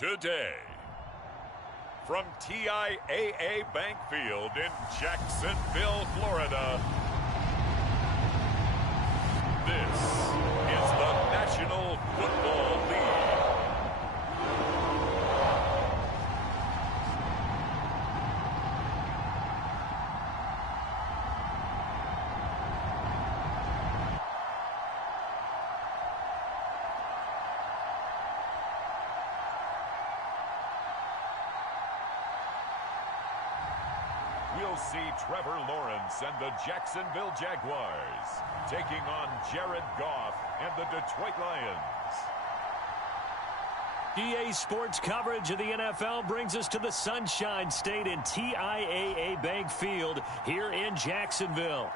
today. From TIAA Bank Field in Jacksonville, Florida, this is the National Football League. We'll see Trevor Lawrence and the Jacksonville Jaguars taking on Jared Goff and the Detroit Lions. EA Sports coverage of the NFL brings us to the Sunshine State in TIAA Bank Field here in Jacksonville.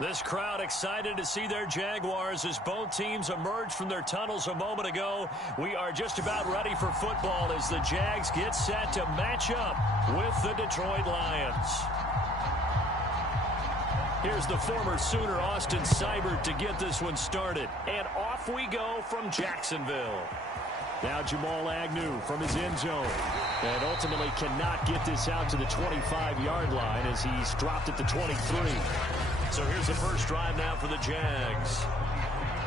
This crowd excited to see their Jaguars as both teams emerged from their tunnels a moment ago. We are just about ready for football as the Jags get set to match up with the Detroit Lions. Here's the former Sooner, Austin Seibert, to get this one started. And off we go from Jacksonville. Now Jamal Agnew from his end zone. And ultimately cannot get this out to the 25-yard line as he's dropped at the 23. So here's the first drive now for the Jags.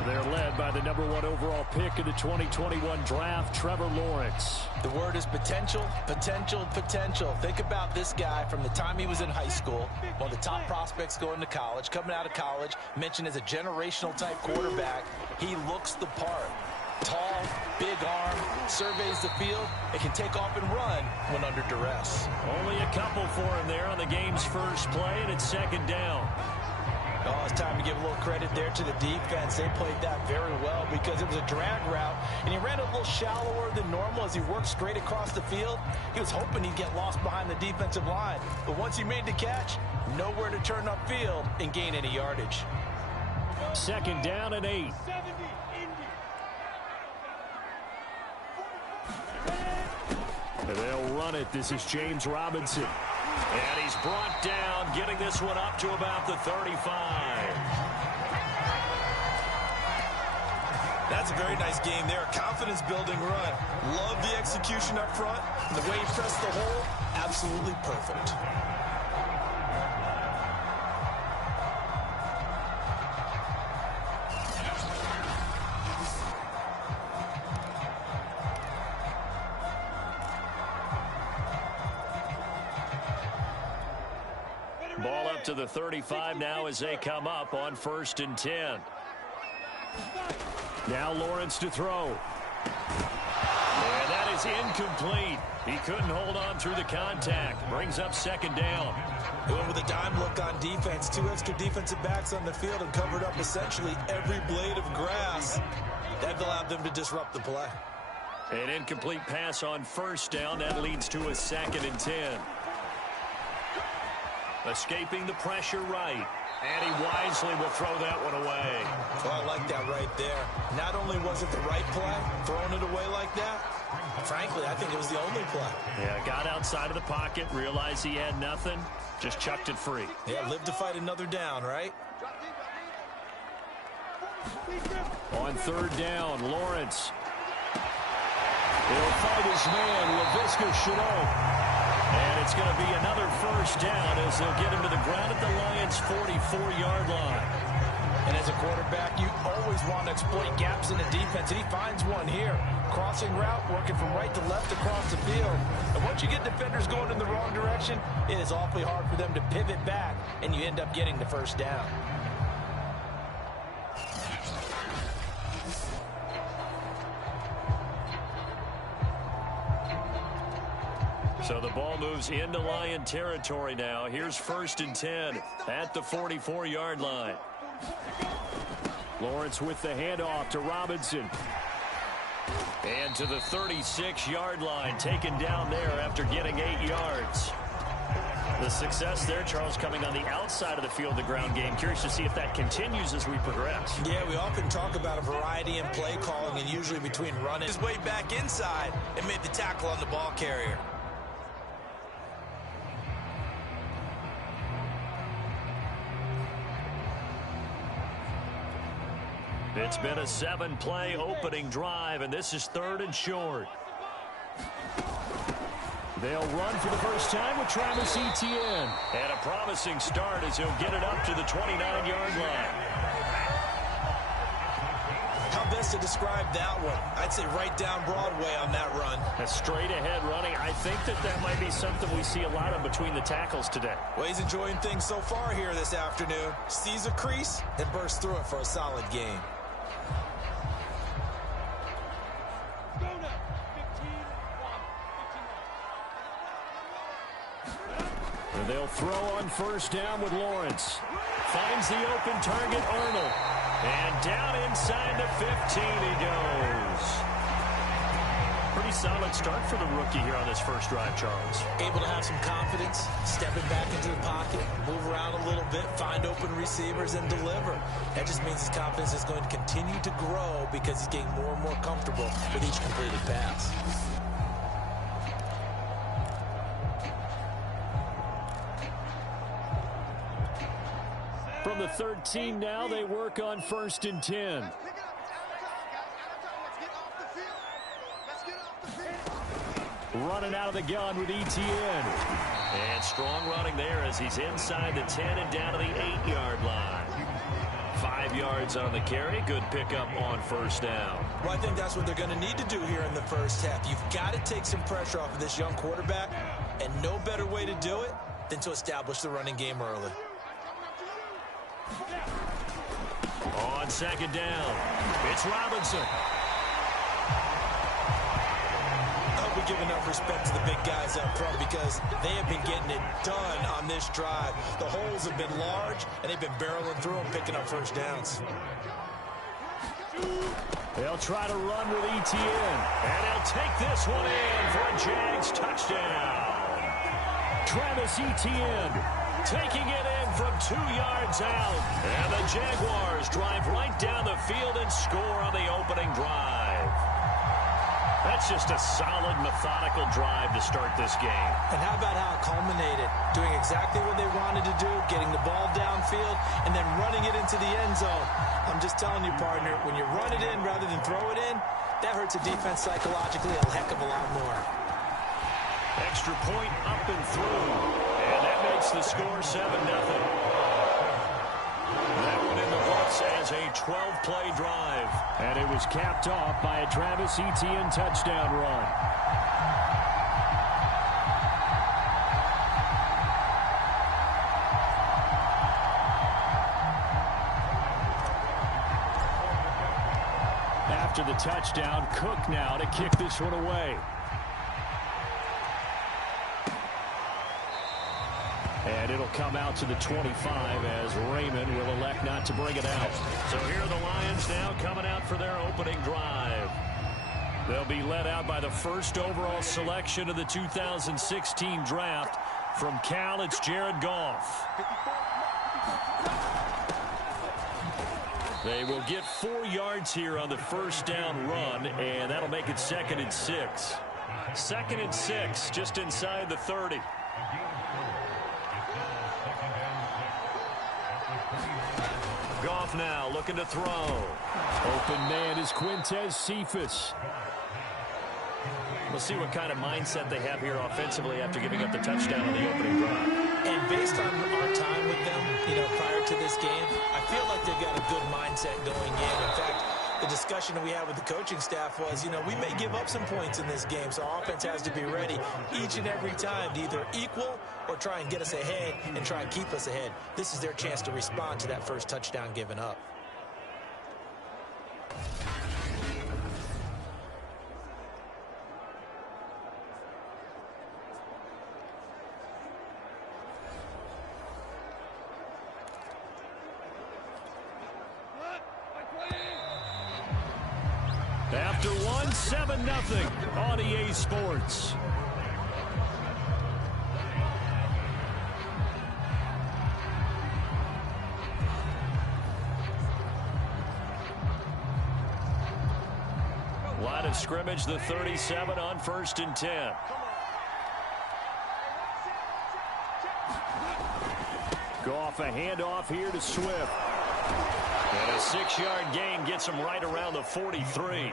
They're led by the #1 overall pick of the 2021 draft, Trevor Lawrence. The word is potential, potential, potential. Think about this guy from the time he was in high school, one of the top prospects going to college, coming out of college, mentioned as a generational type quarterback. He looks the part. Tall, big arm, surveys the field, and can take off and run when under duress. Only a couple for him there on the game's first play, and it's second down. Oh, it's time to give a little credit there to the defense. They played that very well because it was a drag route, and he ran a little shallower than normal as he worked straight across the field. He was hoping he'd get lost behind the defensive line, but once he made the catch, nowhere to turn upfield and gain any yardage. Second down and 8. And they'll run it. This is James Robinson. And he's brought down, getting this one up to about the 35. That's a very nice game there. Confidence-building run. Love the execution up front. And the way he pressed the hole, absolutely perfect. Ball up to the 35 now as they come up on 1st and 10. Now Lawrence to throw. And that is incomplete. He couldn't hold on through the contact. Brings up second down. Going with a dime look on defense. 2 extra defensive backs on the field and covered up essentially every blade of grass. That allowed them to disrupt the play. An incomplete pass on 1st down. That leads to a 2nd and 10. Escaping the pressure right. And he wisely will throw that one away. Well, I like that right there. Not only was it the right play, throwing it away like that, frankly, I think it was the only play. Yeah, got outside of the pocket, realized he had nothing, just chucked it free. Yeah, live to fight another down, right? On 3rd down, Lawrence. He'll fight his man, Laviska Shenault. And it's going to be another 1st down as they'll get him to the ground at the Lions' 44-yard line. And as a quarterback, you always want to exploit gaps in the defense, and he finds one here. Crossing route, working from right to left across the field. And once you get defenders going in the wrong direction, it is awfully hard for them to pivot back, and you end up getting the 1st down. So the ball moves into Lion territory now. Here's 1st and 10 at the 44-yard line. Lawrence with the handoff to Robinson. And to the 36-yard line, taken down there after getting 8 yards. The success there, Charles, coming on the outside of the field, the ground game. Curious to see if that continues as we progress. Yeah, we often talk about a variety in play calling, and usually between running his way back inside and made the tackle on the ball carrier. It's been a 7-play opening drive, and this is 3rd and short. They'll run for the first time with Travis Etienne. And a promising start as he'll get it up to the 29-yard line. How best to describe that one? I'd say right down Broadway on that run. A straight-ahead running. I think that might be something we see a lot of between the tackles today. Well, he's enjoying things so far here this afternoon. Sees a crease and bursts through it for a solid gain. And they'll throw on first down with Lawrence. Finds the open target, Arnold. And down inside the 15 he goes. Pretty solid start for the rookie here on this first drive, Charles. Able to have some confidence, stepping back into the pocket, move around a little bit, find open receivers, and deliver. That just means his confidence is going to continue to grow because he's getting more and more comfortable with each completed pass. From the 13 now, they work on 1st and 10. Running out of the gun with Etienne. And strong running there as he's inside the 10 and down to the 8-yard line. 5 yards on the carry. Good pickup on first down. Well, I think that's what they're going to need to do here in the first half. You've got to take some pressure off of this young quarterback, and no better way to do it than to establish the running game early. On second down, it's Robinson. I hope we give enough respect to the big guys up front because they have been getting it done on this drive. The holes have been large, and they've been barreling through them, picking up first downs. They'll try to run with Etienne, and they'll take this one in for a Jags touchdown. Travis Etienne taking it in from 2 yards out. And the Jaguars drive right down the field and score on the opening drive. That's just a solid, methodical drive to start this game. And how about how it culminated? Doing exactly what they wanted to do, getting the ball downfield, and then running it into the end zone. I'm just telling you, partner, when you run it in rather than throw it in, that hurts a defense psychologically a heck of a lot more. Extra point up and through. And that makes the score 7-0. That one in the books as a 12-play drive. And it was capped off by a Travis Etienne touchdown run. After the touchdown, Cook now to kick this one away. And it'll come out to the 25 as Raymond will elect not to bring it out. So here are the Lions now coming out for their opening drive. They'll be led out by the first overall selection of the 2016 draft. From Cal, it's Jared Goff. They will get 4 yards here on the first down run, and that'll make it 2nd and 6. 2nd and 6, just inside the 30. Goff now looking to throw. Open man is Quintez Cephas. We'll see what kind of mindset they have here offensively after giving up the touchdown on the opening drive. And based on our time with them, prior to this game, I feel like they've got a good mindset going in. In fact, the discussion that we had with the coaching staff was, we may give up some points in this game, so our offense has to be ready each and every time to either equal or try and get us ahead and try and keep us ahead. This is their chance to respond to that first touchdown given up. After one, 7-0 on EA Sports. Line of scrimmage, the 37 on 1st and 10. Goff, a handoff here to Swift. And a 6-yard gain gets him right around the 43.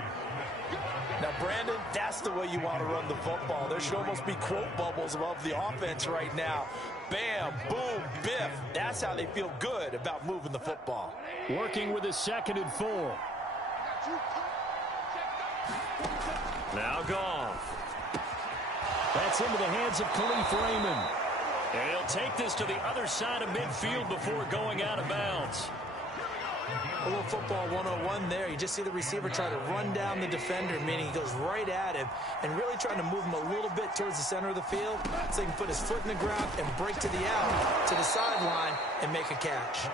Now, Brandon, that's the way you want to run the football. There should almost be quote bubbles above the offense right now. Bam, boom, biff. That's how they feel good about moving the football. Working with his 2nd and 4. Now Goff. That's into the hands of Khalif Raymond. And he'll take this to the other side of midfield before going out of bounds. A little football 101 there. You just see the receiver try to run down the defender, meaning he goes right at him and really trying to move him a little bit towards the center of the field so he can put his foot in the ground and break to the out, to the sideline, and make a catch.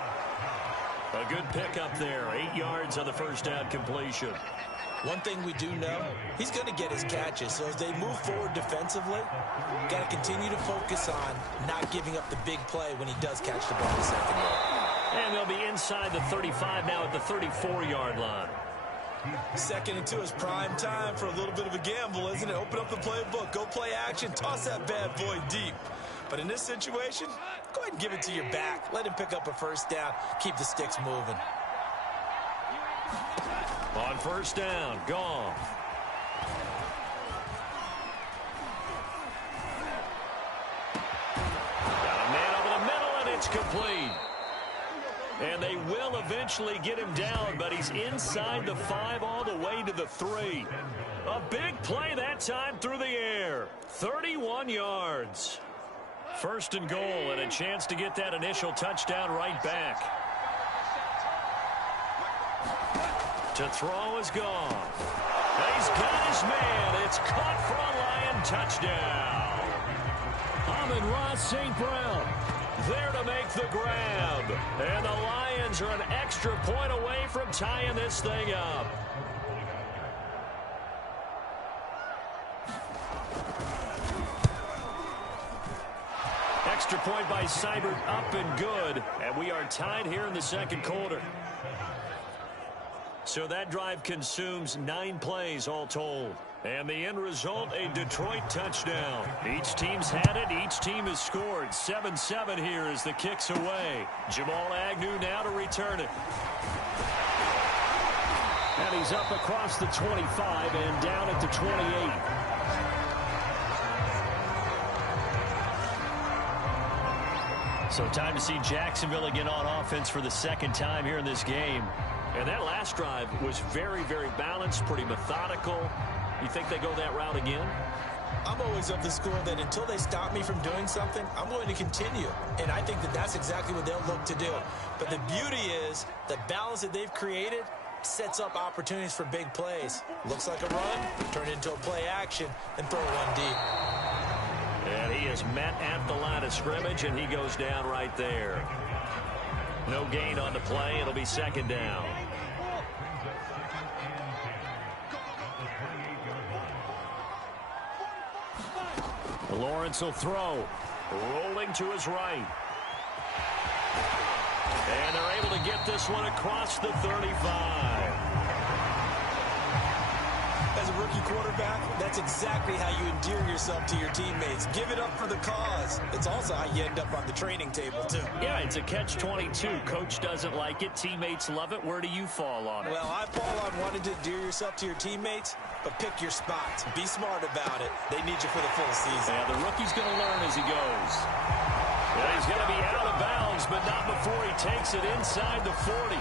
A good pickup there. 8 yards on the first down completion. One thing we do know, he's going to get his catches. So as they move forward defensively, got to continue to focus on not giving up the big play when he does catch the ball in the secondary. And they'll be inside the 35 now at the 34-yard line. 2nd and 2 is prime time for a little bit of a gamble, isn't it? Open up the playbook, go play action, toss that bad boy deep. But in this situation, go ahead and give it to your back. Let him pick up a first down. Keep the sticks moving. On first down, Goff. Got a man over the middle, and it's complete. And they will eventually get him down, but he's inside the 5 all the way to the 3. A big play that time through the air. 31 yards. 1st and goal, and a chance to get that initial touchdown right back. To throw is Goff. He's got his man. It's caught for a Lion touchdown. Amon-Ra St. Brown there to make the grab. And the Lions are an extra point away from tying this thing up. Extra point by Seibert, up and good. And we are tied here in the 2nd quarter. So that drive consumes 9 plays all told. And the end result, a Detroit touchdown. Each team's had it. Each team has scored. 7-7 here as the kick's away. Jamal Agnew now to return it. And he's up across the 25 and down at the 28. So time to see Jacksonville again on offense for the 2nd time here in this game. And that last drive was very, very balanced, pretty methodical. You think they go that route again? I'm always of the school that until they stop me from doing something, I'm going to continue. And I think that that's exactly what they'll look to do. But the beauty is the balance that they've created sets up opportunities for big plays. Looks like a run, turn it into a play action, and throw one deep. And he is met at the line of scrimmage, and he goes down right there. No gain on the play. It'll be 2nd down. Lawrence will throw. Rolling to his right. And they're able to get this one across the 35. As a rookie quarterback, that's exactly how you endear yourself to your teammates. Give it up for the cause. It's also how you end up on the training table, too. Yeah, it's a catch-22. Coach doesn't like it. Teammates love it. Where do you fall on it? Well, I fall on wanting to endear yourself to your teammates, but pick your spots. Be smart about it. They need you for the full season. Yeah, the rookie's going to learn as he goes. Yeah, he's going to be out of bounds, but not before he takes it inside the 40.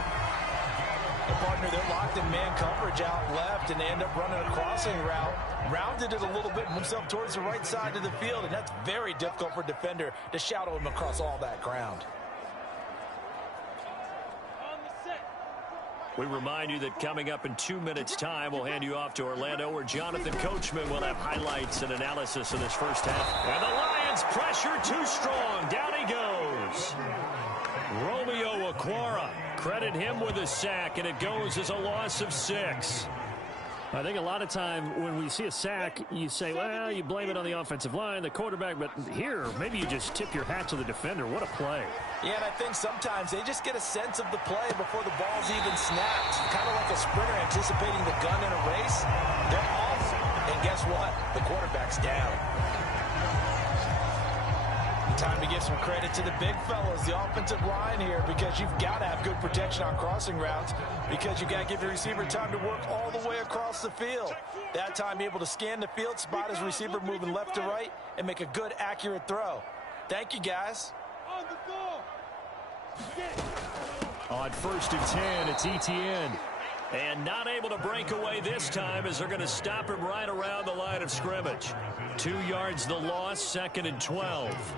The partner, they're locked in man coverage out left, and they end up running a crossing route. Rounded it a little bit, moves up towards the right side of the field, and that's very difficult for a defender to shadow him across all that ground. We remind you that coming up in 2 minutes' time, we'll hand you off to Orlando, where Jonathan Coachman will have highlights and analysis of this first half. And the Lions pressure too strong. Down he goes. Romeo Okwara, credit him with a sack, and it goes as a loss of 6. I think a lot of time when we see a sack, you say, well, you blame it on the offensive line, the quarterback, but here, maybe you just tip your hat to the defender. What a play. Yeah, and I think sometimes they just get a sense of the play before the ball's even snapped. Kind of like a sprinter anticipating the gun in a race. They're off, and guess what? The quarterback's down. Time to give some credit to the big fellas, the offensive line here, because you've got to have good protection on crossing routes, because you've got to give your receiver time to work all the way across the field. That time, able to scan the field, spot his receiver moving left to right, and make a good, accurate throw. Thank you, guys. On 1st and 10, it's Etienne. And not able to break away this time as they're going to stop him right around the line of scrimmage. 2 yards the loss, 2nd and 12.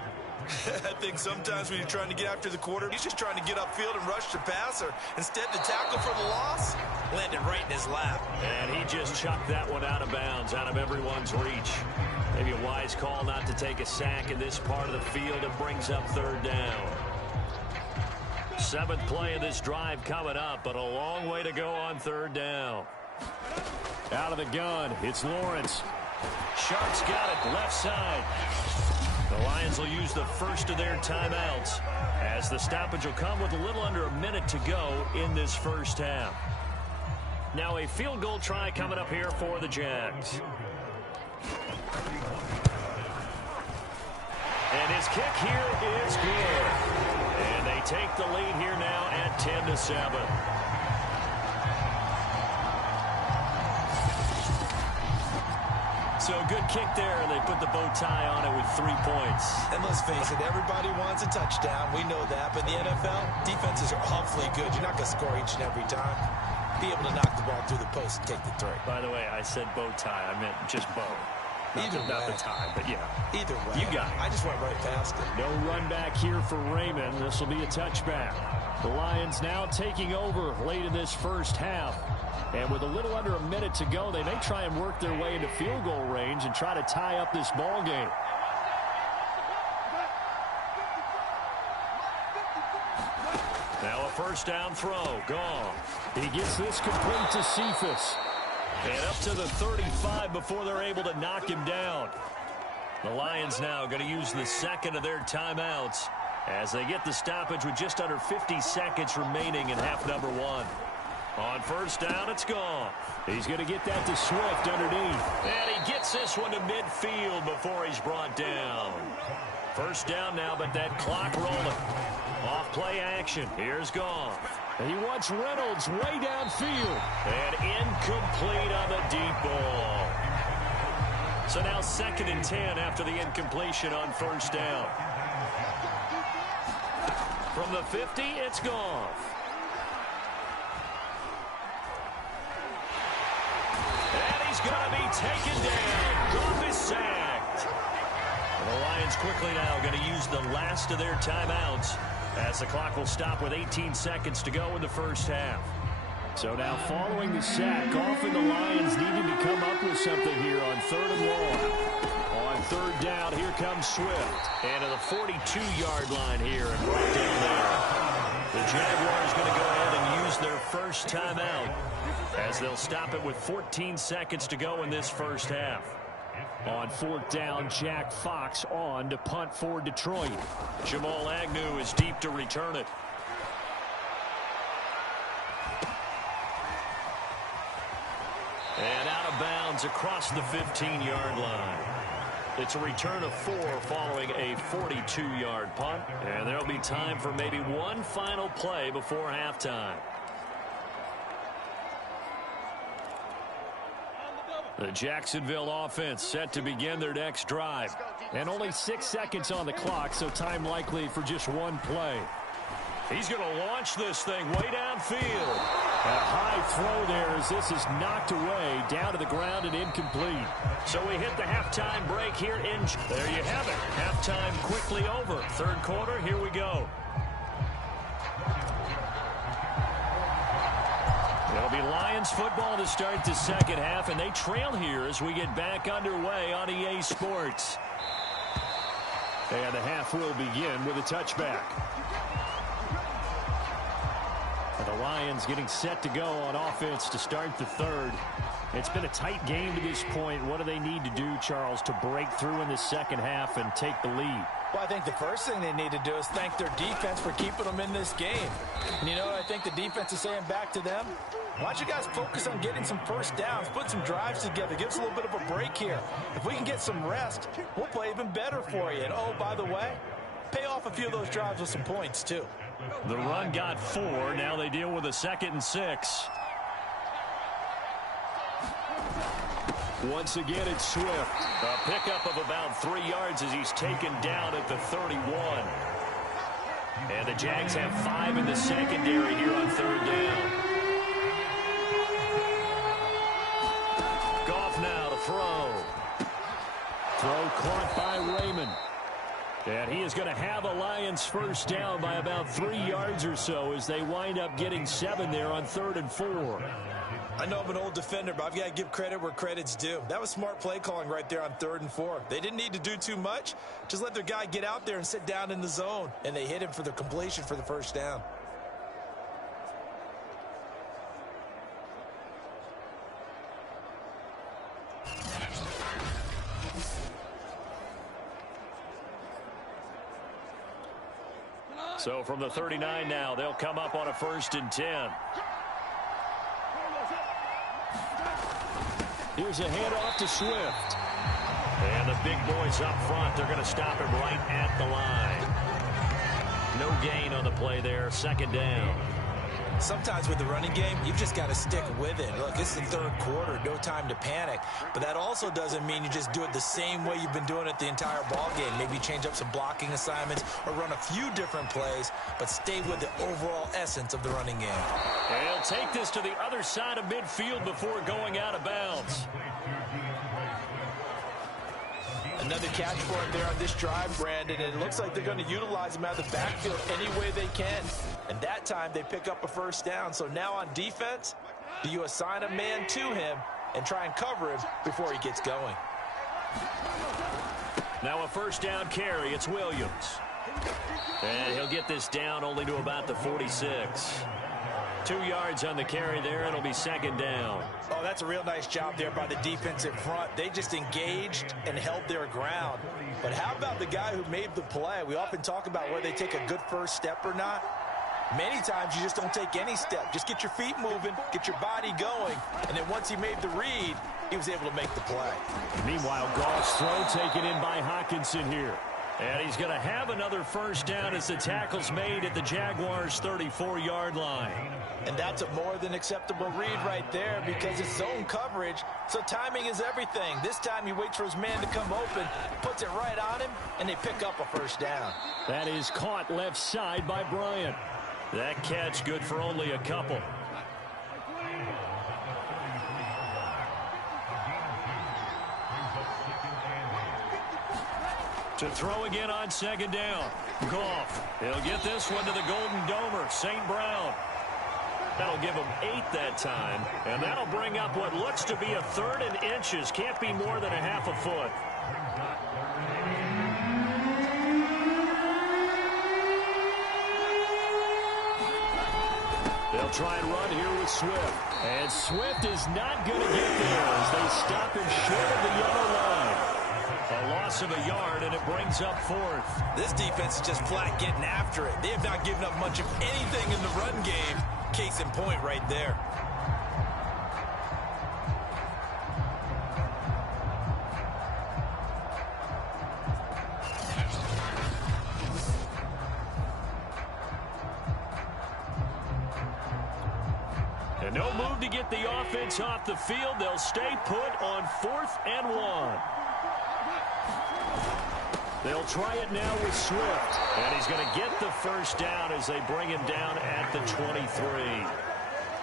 I think sometimes when you're trying to get after the quarter, he's just trying to get upfield and rush the passer. Instead, the tackle for the loss landed right in his lap. And he just chucked that one out of bounds, out of everyone's reach. Maybe a wise call not to take a sack in this part of the field. It brings up 3rd down. 7th play of this drive coming up, but a long way to go on 3rd down. Out of the gun, it's Lawrence. Sharks got it, left side. The Lions will use the first of their timeouts as the stoppage will come with a little under a minute to go in this first half. Now a field goal try coming up here for the Jags. And his kick here is good. And they take the lead here now at 10-7. So a good kick there, and they put the bow tie on it with 3 points. And let's face it, everybody wants a touchdown. We know that. But in the NFL, defenses are awfully good. You're not going to score each and every time. Be able to knock the ball through the post and take the 3. By the way, I said bow tie. I meant just bow. Not the tie, but yeah. Either way. You got it. I just went right past it. No run back here for Raymond. This will be a touchback. The Lions now taking over late in this first half. And with a little under a minute to go, they may try and work their way into field goal range and try to tie up this ball game. Now a 1st down throw. Gone. He gets this complete to Cephas. And up to the 35 before they're able to knock him down. The Lions now going to use the 2nd of their timeouts as they get the stoppage with just under 50 seconds remaining in half number 1. On 1st down, it's gone. He's going to get that to Swift underneath. And he gets this one to midfield before he's brought down. 1st down now, but that clock rolling. Off play action. Here's Goff. And he wants Reynolds way downfield. And incomplete on the deep ball. So now 2nd and 10 after the incompletion on 1st down. From the 50, it's Goff. And he's going to be taken down. Goff is sacked. And the Lions quickly now going to use the last of their timeouts as the clock will stop with 18 seconds to go in the first half. So now following the sack, Goff and the Lions needing to come up with something here on 3rd and long. On 3rd down, here comes Swift. And to the 42-yard line here and right down there. The Jaguars going to go ahead and use their first timeout as they'll stop it with 14 seconds to go in this first half. On 4th down, Jack Fox on to punt for Detroit. Jamal Agnew is deep to return it. And out of bounds across the 15-yard line. It's a return of 4 following a 42-yard punt. And there'll be time for maybe one final play before halftime. The Jacksonville offense set to begin their next drive. And only 6 seconds on the clock, so time likely for just one play. He's going to launch this thing way downfield. A high throw there as this is knocked away down to the ground and incomplete. So we hit the halftime break here in. There you have it. Halftime quickly over. 3rd quarter, here we go. It'll be Lions football to start the second half, and they trail here as we get back underway on EA Sports. And the half will begin with a touchback. And the Lions getting set to go on offense to start the 3rd. It's been a tight game to this point. What do they need to do, Charles, to break through in the second half and take the lead? Well, I think the first thing they need to do is thank their defense for keeping them in this game. And you know what I think the defense is saying back to them? Why don't you guys focus on getting some first downs, put some drives together, give us a little bit of a break here. If we can get some rest, we'll play even better for you. And oh, by the way, pay off a few of those drives with some points, too. The run got 4. Now they deal with a 2nd and 6. Once again, it's Swift. A pickup of about 3 yards as he's taken down at the 31. And the Jags have 5 in the secondary here on 3rd down. Goff now to throw. Throw caught by Raymond. And he is going to have a Lions first down by about 3 yards or so as they wind up getting 7 there on 3rd and 4. I know I'm an old defender, but I've got to give credit where credit's due. That was smart play calling right there on 3rd and 4. They didn't need to do too much. Just let their guy get out there and sit down in the zone. And they hit him for the completion for the first down. So from the 39 now, they'll come up on a 1st and 10. Here's a handoff to Swift. And the big boys up front, they're going to stop him right at the line. No gain on the play there, 2nd down. Sometimes with the running game, you've just got to stick with it. Look, it's the 3rd quarter, no time to panic. But that also doesn't mean you just do it the same way you've been doing it the entire ball game. Maybe change up some blocking assignments or run a few different plays, but stay with the overall essence of the running game. And he'll take this to the other side of midfield before going out of bounds. Another catch for him there on this drive, Brandon, and it looks like they're going to utilize him out of the backfield any way they can. And that time they pick up a first down. So now on defense, do you assign a man to him and try and cover him before he gets going? Now a first down carry. It's Williams. And he'll get this down only to about the 46. 2 yards on the carry there. It'll be 2nd down. Oh, that's a real nice job there by the defensive front. They just engaged and held their ground. But how about the guy who made the play? We often talk about whether they take a good first step or not. Many times you just don't take any step. Just get your feet moving, get your body going, and then once he made the read, he was able to make the play. Meanwhile, Goff's throw taken in by Hockenson here. And he's going to have another first down as the tackle's made at the Jaguars' 34-yard line. And that's a more than acceptable read right there because it's zone coverage, so timing is everything. This time he waits for his man to come open, puts it right on him, and they pick up a first down. That is caught left side by Bryant. That catch good for only a couple. To throw again on 2nd down. Goff. He'll get this one to the Golden Domer, St. Brown. That'll give him 8 that time. And that'll bring up what looks to be a 3rd and inches. Can't be more than a half a foot. They'll try and run here with Swift. And Swift is not going to get there as they stop him short of the yellow line. A loss of a yard, and it brings up 4th. This defense is just flat getting after it. They have not given up much of anything in the run game. Case in point right there. And no move to get the offense off the field. They'll stay put on 4th and 1. They'll try it now with Swift. And he's going to get the first down as they bring him down at the 23.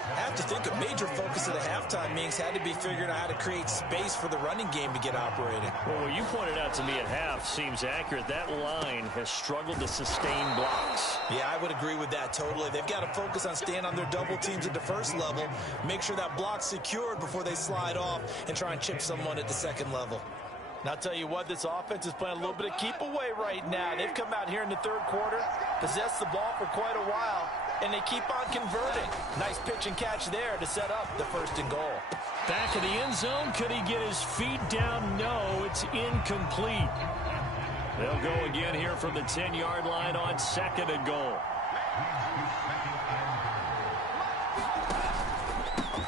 I have to think a major focus of the halftime meetings had to be figuring out how to create space for the running game to get operating. Well, what you pointed out to me at half seems accurate. That line has struggled to sustain blocks. Yeah, I would agree with that totally. They've got to focus on staying on their double teams at the first level, make sure that block's secured before they slide off and try and chip someone at the second level. And I'll tell you what, this offense is playing a little bit of keep away right now. They've come out here in the 3rd quarter, possessed the ball for quite a while, and they keep on converting. Nice pitch and catch there to set up the 1st and goal. Back in the end zone, could he get his feet down? No, it's incomplete. They'll go again here from the 10-yard line on 2nd and goal.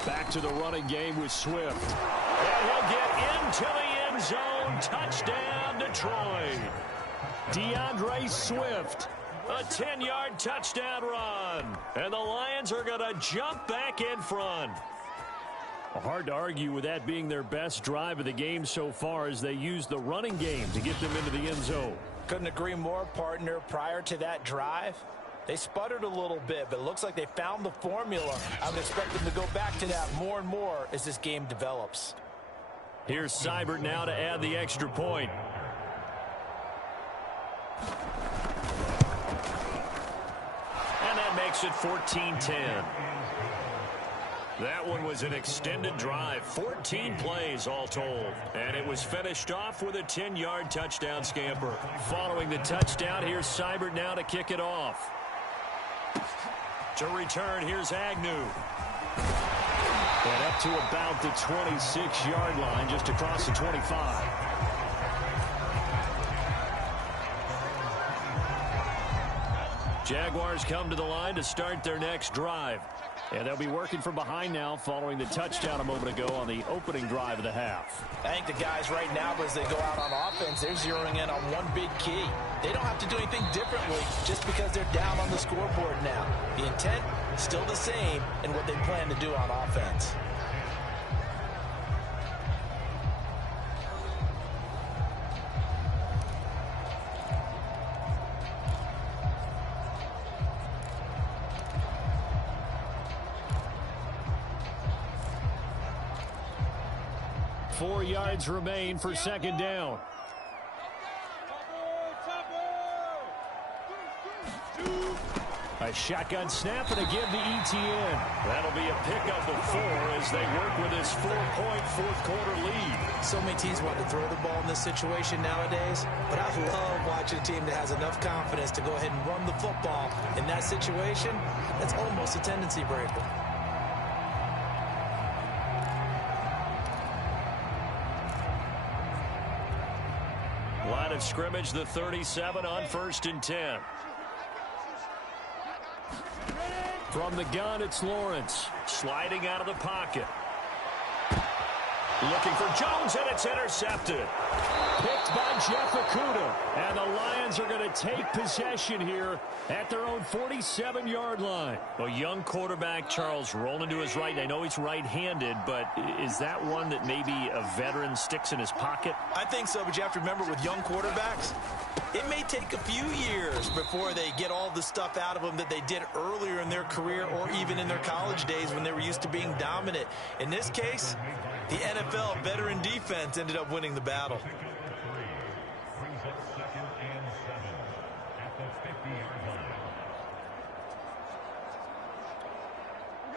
Back to the running game with Swift. And he'll get into the end zone. Touchdown, Detroit. DeAndre Swift. A 10-yard touchdown run. And the Lions are going to jump back in front. Hard to argue with that being their best drive of the game so far as they use the running game to get them into the end zone. Couldn't agree more, partner. Prior to that drive, they sputtered a little bit, but it looks like they found the formula. I would expect them to go back to that more and more as this game develops. Here's Seibert now to add the extra point. And that makes it 14-10. That one was an extended drive, 14 plays all told. And it was finished off with a 10-yard touchdown scamper. Following the touchdown, here's Seibert now to kick it off. To return, here's Agnew. And up to about the 26-yard line, just across the 25. Jaguars come to the line to start their next drive. And they'll be working from behind now following the touchdown a moment ago on the opening drive of the half. I think the guys right now, as they go out on offense, they're zeroing in on one big key. They don't have to do anything differently just because they're down on the scoreboard now. The intent, still the same in what they plan to do on offense. Four yards remain for second down. A shotgun snap and a give to ETN. That'll be a pickup of 4 as they work with this 4-point fourth-quarter lead. So many teams want to throw the ball in this situation nowadays, but I love watching a team that has enough confidence to go ahead and run the football. In that situation, that's almost a tendency breaker. Line of scrimmage, the 37 on 1st and 10. From the gun, it's Lawrence. Sliding out of the pocket. Looking for Jones, and it's intercepted. Picked by Jeff Okudah. And the Lions are going to take possession here at their own 47-yard line. A young quarterback, Charles, rolling to his right. I know he's right-handed, but is that one that maybe a veteran sticks in his pocket? I think so, but you have to remember with young quarterbacks, it may take a few years before they get all the stuff out of them that they did earlier in their career or even in their college days when they were used to being dominant. In this case, the NFL veteran defense ended up winning the battle.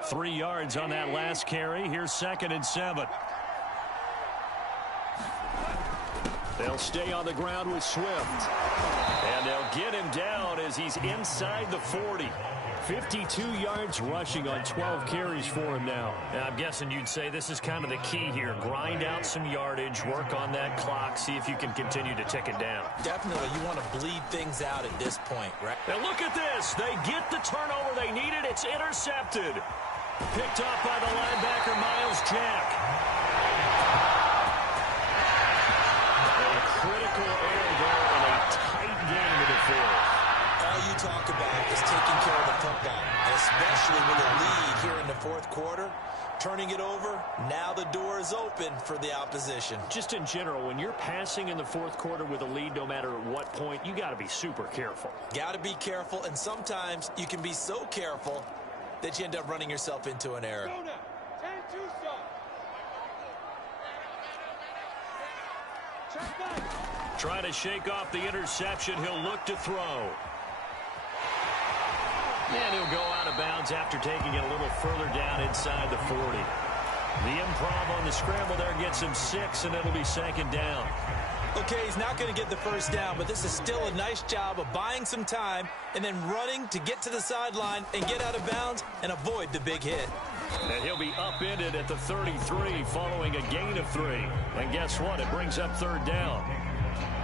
3 yards on that last carry. Here's 2nd and 7. They'll stay on the ground with Swift. And they'll get him down as he's inside the 40. 52 yards rushing on 12 carries for him now. And I'm guessing you'd say this is kind of the key here. Grind out some yardage, work on that clock, see if you can continue to tick it down. Definitely, you want to bleed things out at this point, right? And look at this. They get the turnover they needed. It's intercepted. Picked off by the linebacker, Miles Jack. A critical error there in a tight game of the fourth. All you talk about is taking care of the football, especially with a lead here in the fourth quarter. Turning it over, now the door is open for the opposition. Just in general, when you're passing in the fourth quarter with a lead, no matter at what point, you got to be super careful. Got to be careful, and sometimes you can be so careful that you end up running yourself into an error. Trying to shake off the interception. He'll look to throw. And he'll go out of bounds after taking it a little further down inside the 40. The improv on the scramble there gets him 6, and it'll be 2nd down. Okay, he's not going to get the first down, but this is still a nice job of buying some time and then running to get to the sideline and get out of bounds and avoid the big hit. And he'll be upended at the 33 following a gain of 3. And guess what? It brings up 3rd down.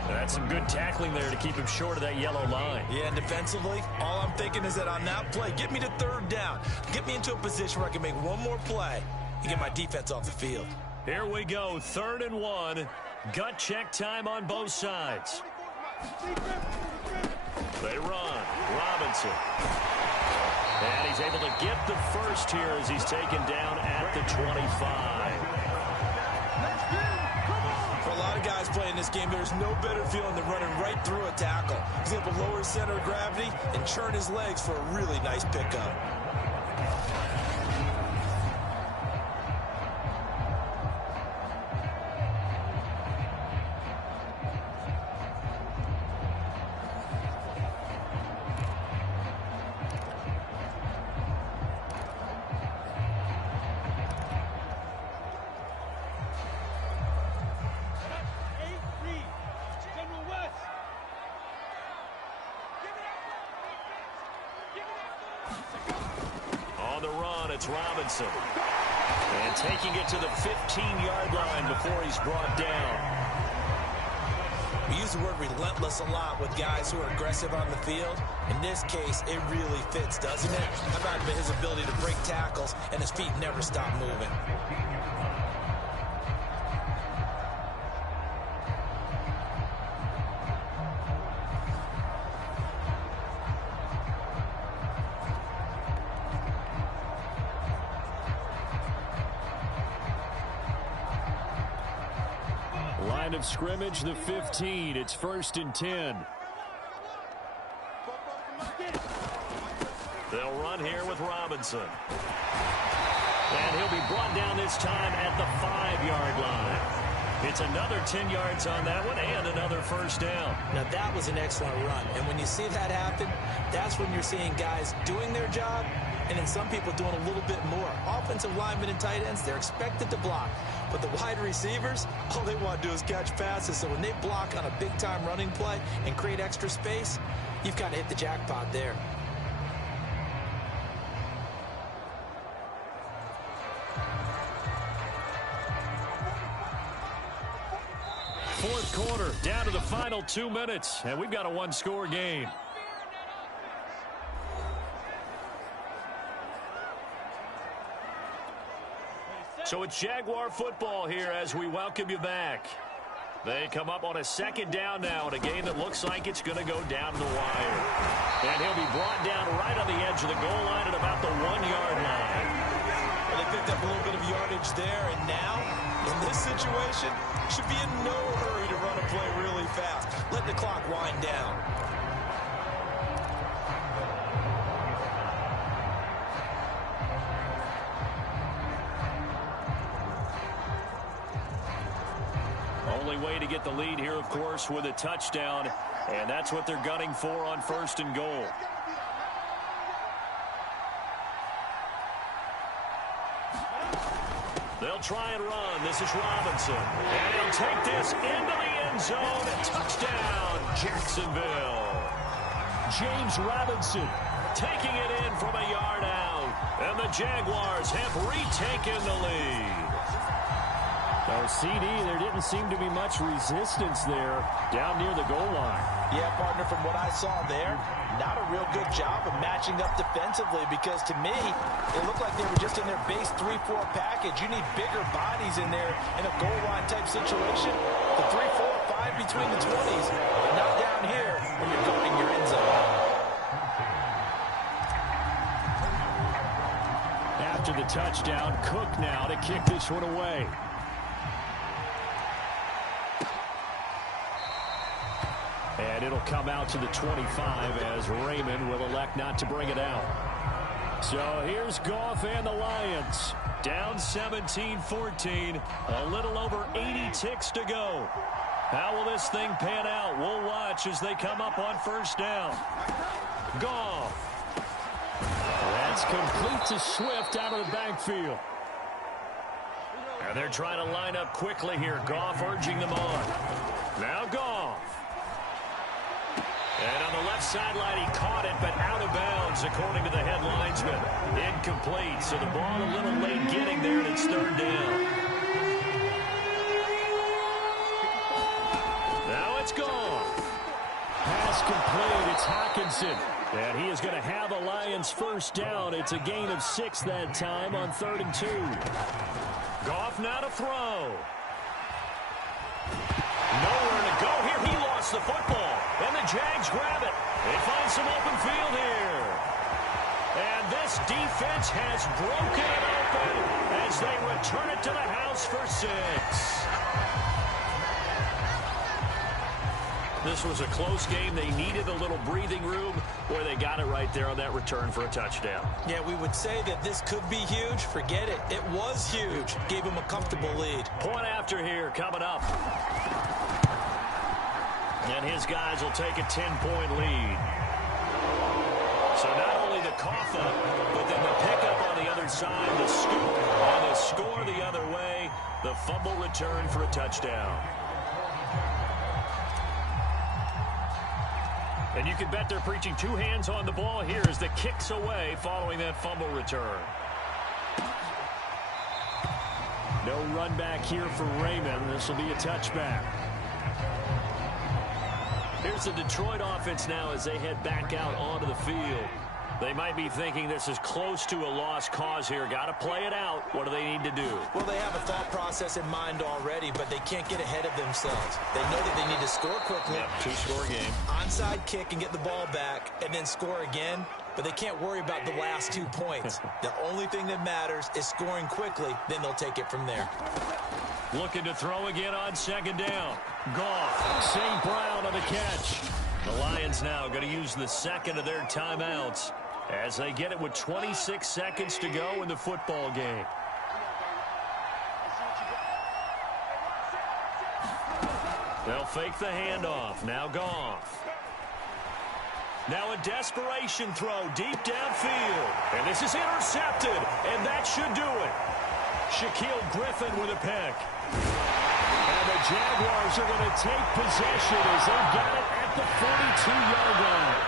That's some good tackling there to keep him short of that yellow line. Yeah, and defensively, all I'm thinking is that on that play, get me to 3rd down. Get me into a position where I can make one more play and get my defense off the field. Here we go, 3rd and 1. Gut check time on both sides. They run. Robinson. And he's able to get the first here as he's taken down at the 25. For a lot of guys playing this game, there's no better feeling than running right through a tackle. He's able to lower his center of gravity and churn his legs for a really nice pickup. On the run, it's Robinson. And taking it to the 15-yard line before he's brought down. We use the word relentless a lot with guys who are aggressive on the field. In this case, it really fits, doesn't it? How about his ability to break tackles and his feet never stop moving? Line of scrimmage, the 15. It's 1st and 10. They'll run here with Robinson. And he'll be brought down this time at the 5-yard line. It's another 10 yards on that one and another first down. Now, that was an excellent run. And when you see that happen, that's when you're seeing guys doing their job and then some people doing a little bit more. Offensive linemen and tight ends, they're expected to block. But the wide receivers, all they want to do is catch passes. So when they block on a big-time running play and create extra space, you've kind of hit the jackpot there. Fourth quarter, down to the final 2 minutes, and we've got a one-score game. So it's Jaguar football here as we welcome you back. They come up on a 2nd down now in a game that looks like it's going to go down to the wire. And he'll be brought down right on the edge of the goal line at about the 1-yard line. Well, they picked up a little bit of yardage there, and now, in this situation, should be in no hurry to run a play really fast. Let the clock wind down. Only way to get the lead here, of course, with a touchdown, and that's what they're gunning for on 1st and goal. They'll try and run. This is Robinson. And he'll take this into the end zone. Touchdown, Jacksonville. James Robinson taking it in from a yard out. And the Jaguars have retaken the lead. Oh, CD, there didn't seem to be much resistance there down near the goal line. Yeah, partner, from what I saw there, not a real good job of matching up defensively because to me, it looked like they were just in their base 3-4 package. You need bigger bodies in there in a goal line type situation. The 3-4-5 between the 20s, but not down here when you're guarding your end zone. After the touchdown, Cook now to kick this one away. And it'll come out to the 25 as Raymond will elect not to bring it out. So here's Goff and the Lions. Down 17-14. A little over 80 ticks to go. How will this thing pan out? We'll watch as they come up on 1st down. Goff. That's complete to Swift out of the backfield. And they're trying to line up quickly here. Goff urging them on. Now Goff. And on the left sideline, he caught it, but out of bounds, according to the head linesman. Incomplete, so the ball a little late getting there, and it's 3rd down. Now it's gone. Pass complete. It's Hockenson. And he is going to have a Lions 1st down. It's a gain of 6 that time on 3rd and 2. Goff now to throw. Nowhere to go here. He lost lost the football, and the Jags grab it. They find some open field here. And this defense has broken it open as they return it to the house for 6. This was a close game. They needed a little breathing room where they got it right there on that return for a touchdown. Yeah, we would say that this could be huge. Forget it. It was huge. Gave them a comfortable lead. Point after here coming up. And his guys will take a 10-point lead. So not only the cough up, but then the pickup on the other side, the scoop, and the score the other way. The fumble return for a touchdown. And you can bet they're preaching 2 hands on the ball here as the kick's away following that fumble return. No run back here for Raymond. This will be a touchback. Here's the Detroit offense now as they head back out onto the field. They might be thinking this is close to a lost cause here. Got to play it out. What do they need to do? Well, they have a thought process in mind already, but they can't get ahead of themselves. They know that they need to score quickly. Yep, 2-score game. Onside kick and get the ball back and then score again, but they can't worry about the last 2 points. The only thing that matters is scoring quickly, then they'll take it from there. Looking to throw again on 2nd down. Goff, St. Brown on the catch. The Lions now going to use the 2nd of their timeouts as they get it with 26 seconds to go in the football game. They'll fake the handoff. Now Goff. Now a desperation throw deep downfield. And this is intercepted, and that should do it. Shaquille Griffin with a pick. And the Jaguars are going to take possession as they've got it at the 42-yard line.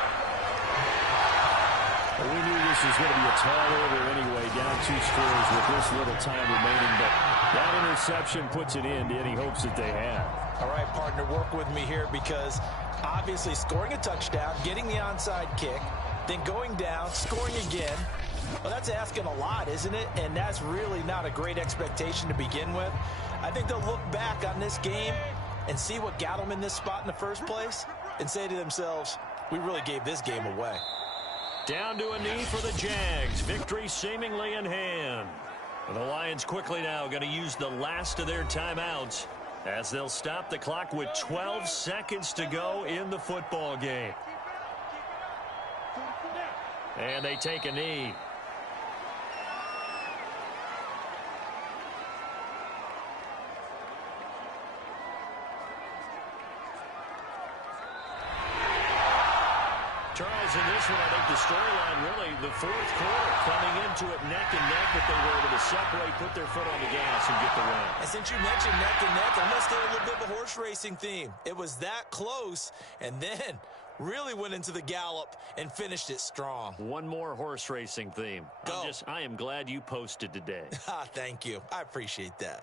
Well, we knew this was going to be a tall order anyway, down 2 scores with this little time remaining, but that interception puts it in to any hopes that they have. All right, partner, work with me here because obviously scoring a touchdown, getting the onside kick, then going down, scoring again. Well, that's asking a lot, isn't it? And that's really not a great expectation to begin with. I think they'll look back on this game and see what got them in this spot in the first place and say to themselves, we really gave this game away. Down to a knee for the Jags. Victory seemingly in hand. And the Lions quickly now going to use the last of their timeouts as they'll stop the clock with 12 seconds to go in the football game. And they take a knee. Charles, in this one, I think the storyline really, the 4th quarter, coming into it neck and neck, but they were able to separate, put their foot on the gas, and get the win. And since you mentioned neck and neck, almost a little bit of a horse racing theme. It was that close, and then really went into the gallop and finished it strong. One more horse racing theme. Go. I am glad you posted today. Thank you. I appreciate that.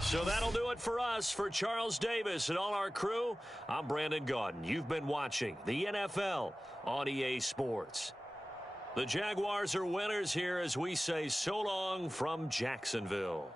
So that'll do it for us. For Charles Davis and all our crew, I'm Brandon Gaudin. You've been watching the NFL on EA Sports. The Jaguars are winners here as we say so long from Jacksonville.